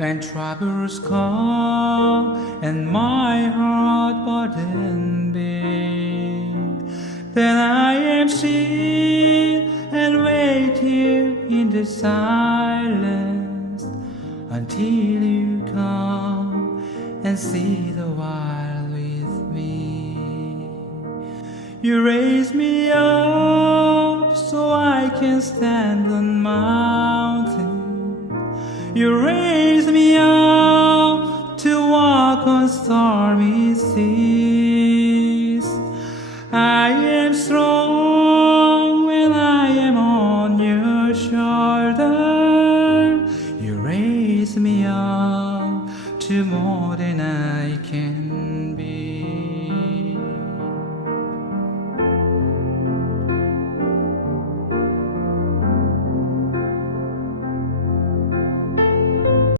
when troubles come and my heart burden be. Then I am still and wait here in the silence until you come and see the world with me. You raise me up so I can stand on mountain. You raise me up to walk on stormy seas. I am strong when I am on your shoulder. You raise me up to more than I can be.